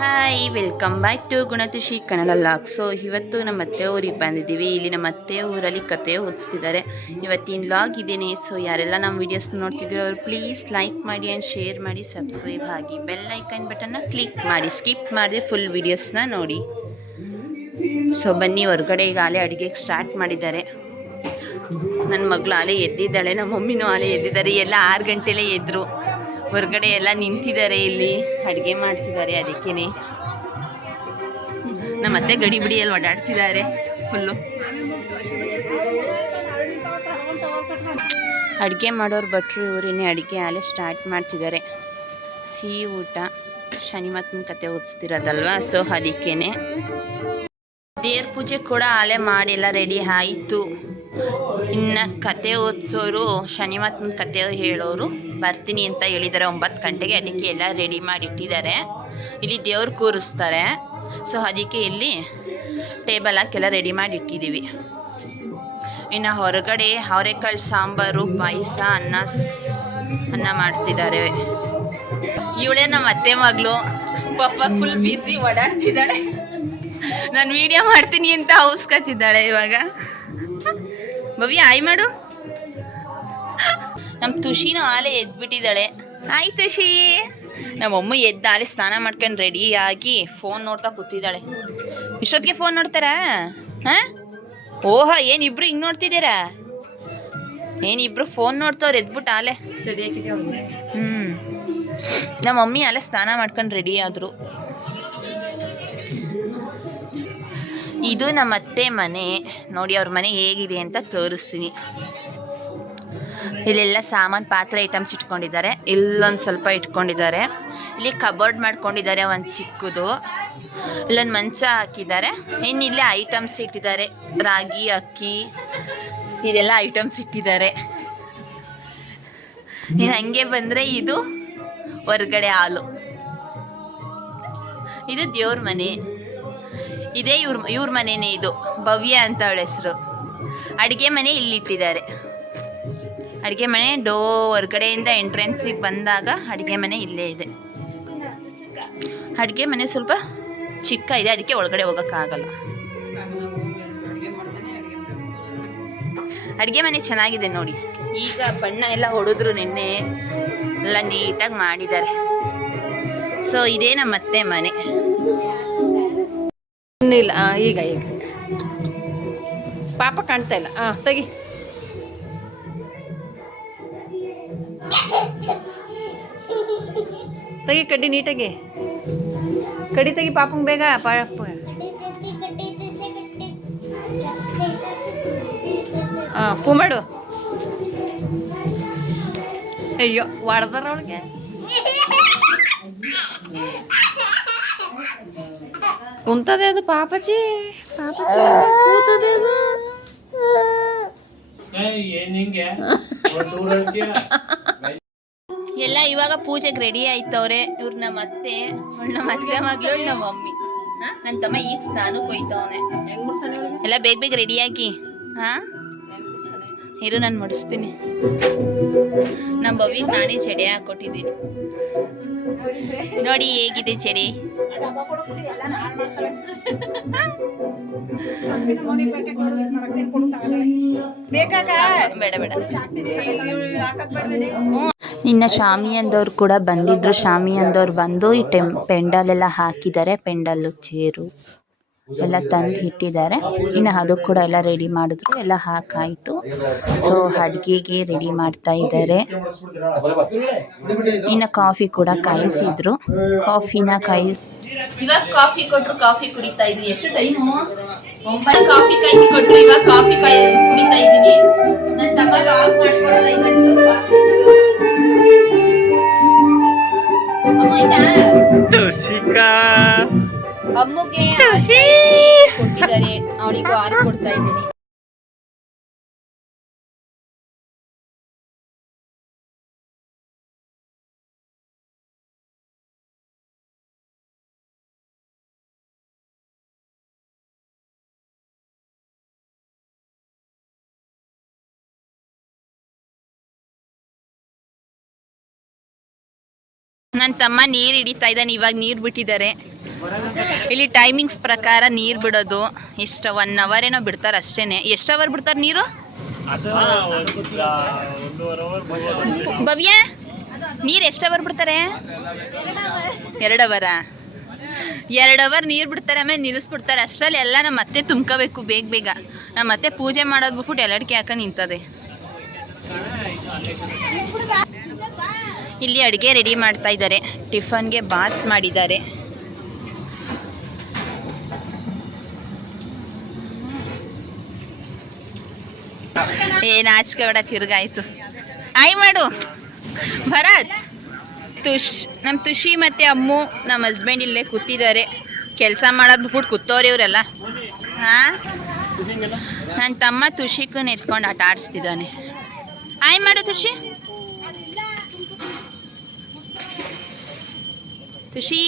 Hi, welcome back to ಗುಣತುಷಿ Kannada log. So ಇವತ್ತು ನಮ್ಮ ಅತ್ತೆ ಊರಿಗೆ ಬಂದಿದ್ದೀವಿ. ಇಲ್ಲಿ ನಮ್ಮ ಅತ್ತೆ ಊರಲ್ಲಿ ಕತೆ ಓದಿಸ್ತಿದ್ದಾರೆ. ಇವತ್ತಿನ ಲಾಗ್ ಇದೇನೆ. ಸೊ ಯಾರೆಲ್ಲ ನಮ್ಮ ವೀಡಿಯೋಸ್ ನೋಡ್ತಿದ್ದೀರೋ ಅವ್ರು ಪ್ಲೀಸ್ ಲೈಕ್ ಮಾಡಿ ಆ್ಯಂಡ್ ಶೇರ್ ಮಾಡಿ, ಸಬ್ಸ್ಕ್ರೈಬ್ ಆಗಿ, ಬೆಲ್ ಐಕನ್ ಬಟನ್ನ ಕ್ಲಿಕ್ ಮಾಡಿ, ಸ್ಕಿಪ್ ಮಾಡಿದೆ ಫುಲ್ ವೀಡಿಯೋಸ್ನ ನೋಡಿ. ಸೊ ಬನ್ನಿ, ಹೊರಗಡೆ ಈಗ ಆಲೆ ಅಡುಗೆಗೆ ಸ್ಟಾರ್ಟ್ ಮಾಡಿದ್ದಾರೆ. ನನ್ನ ಮಗಳು ಆಲೆ ಎದ್ದಿದ್ದಾಳೆ, ನಮ್ಮ ಮಮ್ಮಿನೂ ಆಲೆ ಎದ್ದಿದ್ದಾರೆ. ಎಲ್ಲ 6 ಗಂಟೆಲೇ ಎದ್ದರು. ಹೊರಗಡೆ ಎಲ್ಲ ನಿಂತಿದ್ದಾರೆ, ಇಲ್ಲಿ ಅಡುಗೆ ಮಾಡ್ತಿದ್ದಾರೆ. ಅದಕ್ಕೇ ನಮ್ಮ ಅತ್ತೆ ಗಡಿ ಬಿಡಿಯಲ್ಲಿ ಓಡಾಡ್ತಿದ್ದಾರೆ ಫುಲ್ಲು. ಅಡುಗೆ ಮಾಡೋರು ಭಟ್ರು ಇವರೇನೆ ಅಡುಗೆ ಆಲೆ ಸ್ಟಾರ್ಟ್ ಮಾಡ್ತಿದ್ದಾರೆ. ಸಿಹಿ ಊಟ, ಶನಿ ಮತ್ತನ ಕತೆ ಓದಿಸ್ತಿರೋದಲ್ವ, ಸೊ ಅದಕ್ಕೇ ದೇವ್ರ ಪೂಜೆ ಕೂಡ ಆಲೆ ಮಾಡಿ ಎಲ್ಲ ರೆಡಿ ಆಯಿತು. ಇನ್ನು ಕತೆ ಓದಿಸೋರು, ಶನಿ ಮತ್ತನ ಕತೆ ಹೇಳೋರು ಬರ್ತೀನಿ ಅಂತ ಹೇಳಿದ್ದಾರೆ 9 ಗಂಟೆಗೆ. ಅದಕ್ಕೆ ಎಲ್ಲ ರೆಡಿ ಮಾಡಿಟ್ಟಿದ್ದಾರೆ. ಇಲ್ಲಿ ದೇವ್ರು ಕೂರಿಸ್ತಾರೆ. ಸೊ ಅದಕ್ಕೆ ಇಲ್ಲಿ ಟೇಬಲ್ ಹಾಕೆಲ್ಲ ರೆಡಿ ಮಾಡಿ ಇಟ್ಟಿದ್ದೀವಿ. ಇನ್ನು ಹೊರಗಡೆ ಅವರೆಕಾಳು ಸಾಂಬಾರು, ಪಾಯಸ, ಅನ್ನ ಮಾಡ್ತಿದ್ದಾರೆ. ಇವಳೇ ನಮ್ಮ ಅತ್ತೆ ಮಗಳು. ಪಾಪ ಫುಲ್ ಬಿಸಿ ಓಡಾಡ್ತಿದ್ದಾಳೆ. ನಾನು ವಿಡಿಯೋ ಮಾಡ್ತೀನಿ ಅಂತ ಅವಸ್ಕೊತಿದ್ದಾಳೆ. ಇವಾಗ ಭವ್ಯ ಆಯ್ ಮಾಡು. ನಮ್ಮ ತುಷಿನೂ ಆಲೆ ಎದ್ಬಿಟ್ಟಿದ್ದಾಳೆ. ಆಯ್ ತುಷಿ. ನಮ್ಮಮ್ಮ ಎದ್ದು ಆಲೆ ಸ್ನಾನ ಮಾಡ್ಕೊಂಡು ರೆಡಿಯಾಗಿ ಫೋನ್ ನೋಡ್ತಾ ಕೂತಿದ್ದಾಳೆ. ಇಷ್ಟೊತ್ತಿಗೆ ಫೋನ್ ನೋಡ್ತಾರಾ? ಹಾಂ, ಓಹ, ಏನಿಬ್ರು ಹಿಂಗೆ ನೋಡ್ತಿದ್ದೀರಾ? ಏನಿಬ್ರು ಫೋನ್ ನೋಡ್ತವ್ರು ಎದ್ಬಿಟ್ಟು ಆಲೆ. ನಮ್ಮ ಮಮ್ಮಿ ಆಲೆ ಸ್ನಾನ ಮಾಡ್ಕೊಂಡು ರೆಡಿ ಆದರು. ಇದು ನಮ್ಮ ಅತ್ತೆ ಮನೆ. ನೋಡಿ ಅವ್ರ ಮನೆ ಹೇಗಿದೆ ಅಂತ ತೋರಿಸ್ತೀನಿ. ಇಲ್ಲೆಲ್ಲ ಸಾಮಾನು, ಪಾತ್ರೆ ಐಟಮ್ಸ್ ಇಟ್ಕೊಂಡಿದ್ದಾರೆ. ಇಲ್ಲೊಂದು ಸ್ವಲ್ಪ ಇಟ್ಕೊಂಡಿದ್ದಾರೆ. ಇಲ್ಲಿ ಕಬೋರ್ಡ್ ಮಾಡ್ಕೊಂಡಿದ್ದಾರೆ ಒಂದು ಚಿಕ್ಕದು. ಇಲ್ಲೊಂದು ಮಂಚ ಹಾಕಿದ್ದಾರೆ. ಇನ್ನು ಇಲ್ಲೇ ಐಟಮ್ಸ್ ಇಟ್ಟಿದ್ದಾರೆ. ರಾಗಿ, ಅಕ್ಕಿ, ಇದೆಲ್ಲ ಐಟಮ್ಸ್ ಇಟ್ಟಿದ್ದಾರೆ. ಇನ್ನು ಹಂಗೆ ಬಂದರೆ ಇದು ಹೊರಗಡೆ ಹಾಲು. ಇದು ದೇವ್ರ ಮನೆ. ಇದೇ ಇವ್ರ ಮನೆಯೇ. ಇದು ಭವ್ಯ ಅಂತ ಅವಳ ಹೆಸರು. ಅಡುಗೆ ಮನೆ ಇಲ್ಲಿಟ್ಟಿದ್ದಾರೆ. ಅಡುಗೆ ಮನೆ ಹೊರಗಡೆಯಿಂದ ಎಂಟ್ರೆನ್ಸಿಗೆ ಬಂದಾಗ ಅಡುಗೆ ಮನೆ ಇಲ್ಲೇ ಇದೆ. ಅಡುಗೆ ಮನೆ ಸ್ವಲ್ಪ ಚಿಕ್ಕ ಇದೆ, ಅದಕ್ಕೆ ಒಳಗಡೆ ಹೋಗೋಕ್ಕಾಗಲ್ಲ. ಅಡುಗೆ ಮನೆ ಚೆನ್ನಾಗಿದೆ ನೋಡಿ. ಈಗ ಬಣ್ಣ ಎಲ್ಲ ಹೊಡೆದ್ರು, ನಿನ್ನೆ ಎಲ್ಲ ನೀಟಾಗಿ ಮಾಡಿದ್ದಾರೆ. ಸೊ ಇದೇ ನಮ್ಮ ಅತ್ತೆ ಮನೆ. ಇಲ್ಲ, ಈಗ ಪಾಪ ಕಾಣ್ತಾ ಇಲ್ಲ. ತೆಗಿ ತೆಗಿ ಕಡ್ಡಿ, ನೀಟಾಗಿ ಕಡ್ಡಿ ತೆಗಿ ಪಾಪಂಗೆ ಬೇಗ. ಪೂ ಮಾಡು. ಅಯ್ಯೋ, ಹೊಡೆದಾರ ಅವಳಿಗೆ. ಕುಂತದೆ ಅದು ಪಾಪಚಿ. ಕೂತದೆ ಅದು. ಎಲ್ಲ ಇವಾಗ ಪೂಜೆಗೆ ರೆಡಿ ಆಯ್ತವ್ರೆ. ಇವ್ರು ನಮ್ಮ ಅತ್ತೆ ಮಗಳು, ನಮ್ಮ ಮಮ್ಮಿ. ನನ್ನ ತಮ್ಮ ಈಗ ಸ್ನಾನಕ್ಕೆ ಹೋಯ್ತವನೆ. ಎಲ್ಲ ಬೇಗ ರೆಡಿಯಾಗಿ. ಹಾಂ, ಇರು ನಾನು ಮುಡಿಸ್ತೀನಿ. ನಮ್ಮ ಭವ್ಯಗೆ ನಾನೇ ಚಡೆ ಹಾಕ್ಕೊಟ್ಟಿದ್ದೀನಿ. ನೋಡಿ ಹೇಗಿದೆ ಚಡೆ. ಬೇಡ. ಇನ್ನು ಶಾಮಿಯಂದವ್ರು ಕೂಡ ಬಂದಿದ್ರು. ಶಾಮಿಯಂದವ್ರು ಬಂದು ಈ ಪೆಂಡಾಲೆಲ್ಲ ಹಾಕಿದ್ದಾರೆ. ಪೆಂಡಲ್ಲು, ಚೇರು ಎಲ್ಲ ತಂದು ಇಟ್ಟಿದ್ದಾರೆ. ಇನ್ನು ಅದು ಕೂಡ ಎಲ್ಲ ರೆಡಿ ಮಾಡಿದ್ರು, ಎಲ್ಲ ಹಾಕಾಯಿತು. ಸೊ ಅಡುಗೆಗೆ ರೆಡಿ ಮಾಡ್ತಾ ಇದ್ದಾರೆ. ಇನ್ನು ಕಾಫಿ ಕೂಡ ಕಾಯಿಸಿದ್ರು. ಇವಾಗ ಕಾಫಿ ಕೊಟ್ಟರು, ಕಾಫಿ ಕುಡಿತಾ ಇದ್ವಿ. ಎಷ್ಟು ಟೈಮು? 9 ಕಾಫಿ ಕಾಯಿಸಿ ಕೊಟ್ಟರು. ಇವಾಗ ಕಾಫಿ ಕುಡಿತಾ ಇದ್ದೀನಿ. ನನ್ನ ತಮ್ಮ ರಾಗ್ ಮಾಡ್ಕೊಳ್ಳೋದ ಅಮ್ಮಗೆ ಕೊಟ್ಟಿದ್ದಾರೆ. ಅವಳಿಗೂ ಹಾಲು ಕೊಡ್ತಾ ಇದ್ದೀನಿ. ನನ್ನ ತಮ್ಮ ನೀರು ಹಿಡಿತಾ ಇದ್ದಾನೆ. ಇವಾಗ ನೀರು ಬಿಟ್ಟಿದ್ದಾರೆ. ಇಲ್ಲಿ ಟೈಮಿಂಗ್ಸ್ ಪ್ರಕಾರ ನೀರು ಬಿಡೋದು ಎಷ್ಟು 1 ಅವರ್ ಏನೋ ಬಿಡ್ತಾರೆ ಅಷ್ಟೇ. ಎಷ್ಟು ಅವರ್ ಬಿಡ್ತಾರೆ ನೀರು ಭವ್ಯ? ನೀರು ಎಷ್ಟು ಅವರ್ ಬಿಡ್ತಾರೆ? 2 ಅವರಾ? 2 ಅವರ್ ನೀರು ಬಿಡ್ತಾರೆ, ಆಮೇಲೆ ನಿಲ್ಲಿಸ್ಬಿಡ್ತಾರೆ. ಅಷ್ಟರಲ್ಲಿ ಎಲ್ಲ ನಮ್ಮ ಮತ್ತೆ ತುಂಬ್ಕೋಬೇಕು ಬೇಗ ಬೇಗ. ನಮ್ಮ ಮತ್ತೆ ಪೂಜೆ ಮಾಡೋದು ಬಿಟ್ಬಿಟ್ಟು ಎಲ್ಲಡಿಕೆ ಹಾಕೊಂಡು ನಿಂತದೆ. ಇಲ್ಲಿ ಅಡುಗೆ ರೆಡಿ ಮಾಡ್ತಾ ಇದ್ದಾರೆ. ಟಿಫನ್ಗೆ ಬಾತ್ ಮಾಡಿದ್ದಾರೆ. ನಾಚಿಕೆ ಬೇಡ, ತಿರ್ಗಾಯ್ತು. ಆಯ್ ಮಾಡು ಭರತ್. ನಮ್ಮ ತುಷಿ ಮತ್ತು ಅಮ್ಮು ನಮ್ಮ ಹಸ್ಬೆಂಡ್ ಇಲ್ಲೇ ಕೂತಿದ್ದಾರೆ. ಕೆಲಸ ಮಾಡೋದು ಬಿಟ್ಬಿಟ್ಟು ಕೂತವ್ರೆ ಇವರೆಲ್ಲ. ಹಾಂ, ನನ್ನ ತಮ್ಮ ತುಷಿಕನ್ನ ಎತ್ಕೊಂಡು ಆಟ ಆಡಿಸ್ತಿದ್ದಾನೆ. ಆಯ್ ಮಾಡು ತುಷಿ. ತುಷಿ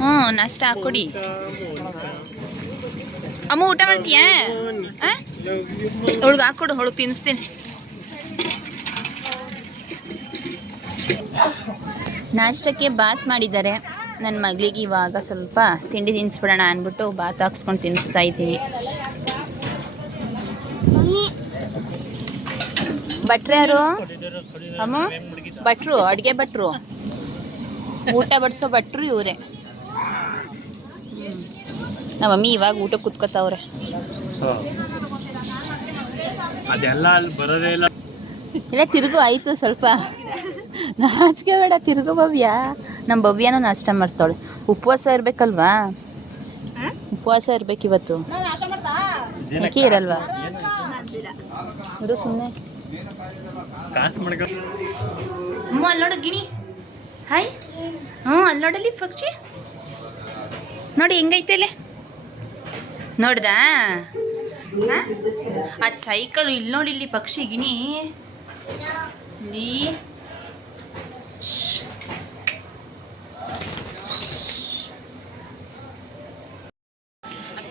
ಹ್ಞೂ, ನಾಷ್ಟ ಹಾಕೊಡಿ. ಅಮ್ಮ ಊಟ ಮಾಡ್ತೀಯಾ? ಅವಳಿಗೆ ಹಾಕೊಡು, ಅವಳಿಗೆ ತಿನ್ನಿಸ್ತೀನಿ. ನಾಷ್ಟಕ್ಕೆ ಬಾತ್ ಮಾಡಿದ್ದಾರೆ. ನನ್ನ ಮಗಳಿಗೆ ಇವಾಗ ಸ್ವಲ್ಪ ತಿಂಡಿ ತಿನ್ನಿಸ್ಬಿಡೋಣ ಅಂದ್ಬಿಟ್ಟು ಬಾತ್ ಹಾಕ್ಸ್ಕೊಂಡು ತಿನ್ನಿಸ್ತಾ ಇದ್ದೀನಿ. ಭಟ್ರು ಯಾರು? ಅಮ್ಮ ಭಟ್ರು, ಅಡುಗೆ ಭಟ್ರು, ಊಟ ಬಡಿಸೋ ಭಟ್ರು ಇವರೇ. ನಮ್ಮ ಮಮ್ಮಿ ಇವಾಗ ಊಟ ಕೂತ್ಕೋತಾವ್ರೆ. ಇಲ್ಲ ತಿರುಗು ಆಯಿತು, ಸ್ವಲ್ಪ ನಾಚಿಕೆ ಬೇಡ, ತಿರುಗು ಭವ್ಯ. ನಮ್ಮ ಭವ್ಯನೂ ನಾಷ್ಟ ಮಾಡ್ತಾಳೆ. ಉಪವಾಸ ಇರಬೇಕಲ್ವಾ? ಉಪವಾಸ ಇರ್ಬೇಕು ಇವತ್ತು. ಯಾಕೆ ಇರಲ್ವಾ? ಇರು ಸುಮ್ಮನೆ. ಅಮ್ಮ ಅಲ್ಲಿ ನೋಡು ಗಿಣಿ. ಹಾಯ್. ಹ್ಞೂ, ಅಲ್ಲಿ ನೋಡಲ್ಲಿ ಪಕ್ಷಿ ನೋಡಿ ಹೆಂಗೈತೆ ಅಲ್ಲೇ. ನೋಡ್ದಾ? ಅದು ಸೈಕಲ್. ಇಲ್ಲಿ ನೋಡಿ, ಇಲ್ಲಿ ಪಕ್ಷಿ ಗಿಣಿ.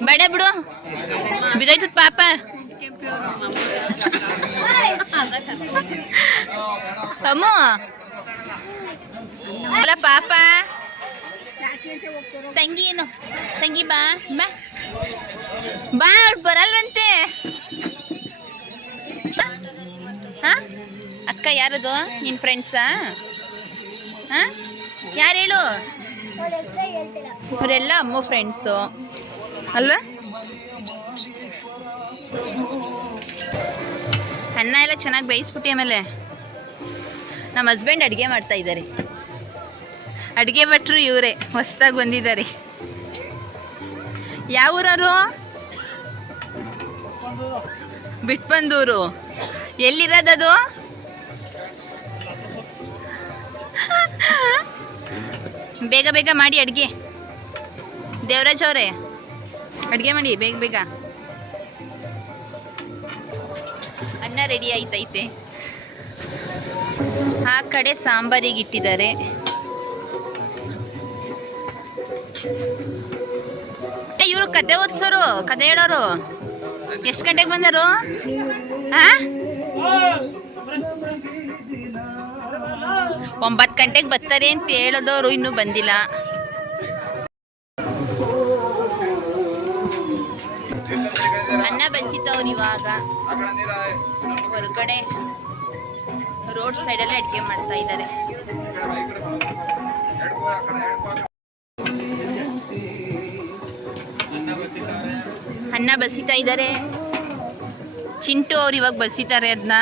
ಬೇಡ ಬಿಡು, ಬಿದ್ದೋಯ್ತದ ಪಾಪ. ಅಮ್ಮ ಅಲ್ಲ ಪಾಪ. ತಂಗಿ ಏನು? ತಂಗಿ ಬಾ ಬಾ ಬಾ. ಬರಲ್ವಂತೆ. ಹಾಂ, ಅಕ್ಕ ಯಾರದು? ನಿನ್ನ ಫ್ರೆಂಡ್ಸಾ? ಹಾಂ, ಯಾರು ಹೇಳು? ಇವರೆಲ್ಲ ಅಮ್ಮ ಫ್ರೆಂಡ್ಸು ಅಲ್ವಾ? ಅನ್ನ ಎಲ್ಲ ಚೆನ್ನಾಗಿ ಬೇಯಿಸ್ಬಿಟ್ಟು ಆಮೇಲೆ ನಮ್ಮ ಹಸ್ಬೆಂಡ್ ಅಡುಗೆ ಮಾಡ್ತಾ ಇದ್ದಾರೆ. ಅಡುಗೆ ಭಟ್ರು ಇವರೇ, ಹೊಸ್ದಾಗಿ ಬಂದಿದ್ದಾರೆ. ಯಾವ ಊರವರು? ಬಿಟ್ಬಂದೂರು. ಎಲ್ಲಿರೋದದು? ಬೇಗ ಬೇಗ ಮಾಡಿ ಅಡುಗೆ. ದೇವರಾಜ್ ಅವರೇ, ಅಡುಗೆ ಮಾಡಿ ಬೇಗ ಬೇಗ. ಅನ್ನ ರೆಡಿ ಆಯ್ತೈತೆ. ಆ ಕಡೆ ಸಾಂಬಾರಿಗೆ ಇಟ್ಟಿದ್ದಾರೆ. ಇವರು ಕತೆ ಓದ್ಸೋರು, ಕತೆ ಹೇಳೋರು. ಎಷ್ಟು ಗಂಟೆಗೆ ಬಂದರು? ಹಾಂ, 9 ಗಂಟೆಗೆ ಬರ್ತಾರೆ ಅಂತ ಹೇಳೋದವರು ಇನ್ನೂ ಬಂದಿಲ್ಲ. ಅನ್ನ ಬಸಿತವ್ರು ಇವಾಗ. ಹೊರಗಡೆ ರೋಡ್ ಸೈಡಲ್ಲೇ ಅಡುಗೆ ಮಾಡ್ತಾ ಇದ್ದಾರೆ. ಅನ್ನ ಬಸಿತಾ ಇದ್ದಾರೆ. ಚಿಂಟು ಅವ್ರು ಇವಾಗ ಬಸಿತಾರೆ ಅದನ್ನ.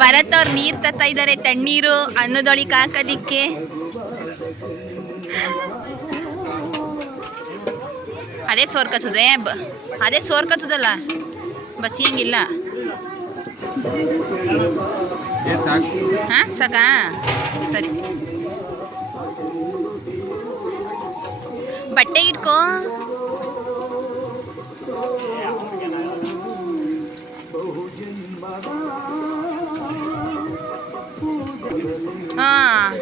ಭರತ್ ಅವ್ರು ನೀರು ತತ್ತಾ ಇದ್ದಾರೆ, ತಣ್ಣೀರು ಅನ್ನದೊಳಿಗೆ ಹಾಕೋದಿಕ್ಕೆ. ಅದೇ ಸೋರ್ಕತ್ತದೆ, ಅದೇ ಸೋರ್ಕತ್ತದಲ್ಲ, ಬಸಿಯಂಗಿಲ್ಲ. ಹಾಂ, ಸಾಕಾ? ಸರಿ, ಬಟ್ಟೆ ಇಟ್ಕೋ. ಹಾಂ,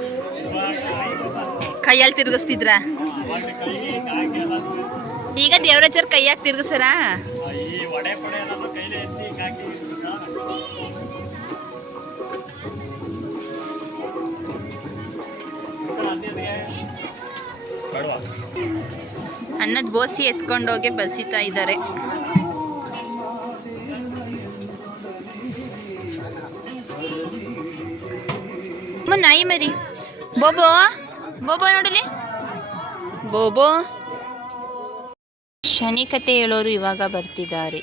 ಕೈಯಲ್ಲಿ ತಿರುಗಿಸ್ತಿದ್ರ? ಈಗ ದೇವರಾಜರ್ ಕೈಯಾಗಿ ತಿರ್ಗಿಸರಾ? ಅನ್ನದ ಬೋಸಿ ಎತ್ಕೊಂಡೋಗಿ ಬಸಿತಾ ಇದ್ದಾರೆ. ನಾಯಿ ಮರಿ ಬೋಬೋ ಬೋಬೋ ನೋಡಲಿ ಬೋಬೋ. ಶನಿ ಕತೆ ಹೇಳೋರು ಇವಾಗ ಬರ್ತಿದ್ದಾರೆ.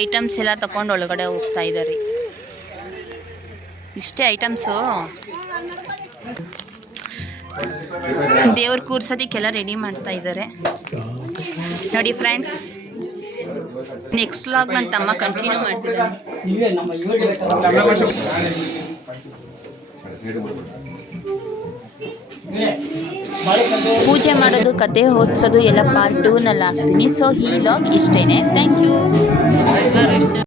ಐಟಮ್ಸ್ ಎಲ್ಲ ತಗೊಂಡು ಒಳಗಡೆ ಹೋಗ್ತಾ ಇದ್ದಾರೆ. ಇಷ್ಟೇ ಐಟಮ್ಸು. ದೇವ್ರ ಕೂರ್ಸೋದಕ್ಕೆಲ್ಲ ರೆಡಿ ಮಾಡ್ತಾ ಇದ್ದಾರೆ ನೋಡಿ ಫ್ರೆಂಡ್ಸ್. ನೆಕ್ಸ್ಟ್ ವ್ಲಾಗ್ ನನ್ನ ತಮ್ಮ ಕಂಟಿನ್ಯೂ ಮಾಡ್ತಿದ್ದಾನೆ. ಪೂಜೆ ಮಾಡೋದು, ಕತೆ ಓದಿಸೋದು ಎಲ್ಲ ಪಾರ್ಟ್ 2ನಲ್ಲಿ ಹಾಕ್ತೀನಿ. ಸೊ ಈ ವ್ಲಾಗ್ ಇಷ್ಟೇನೆ. Thank you.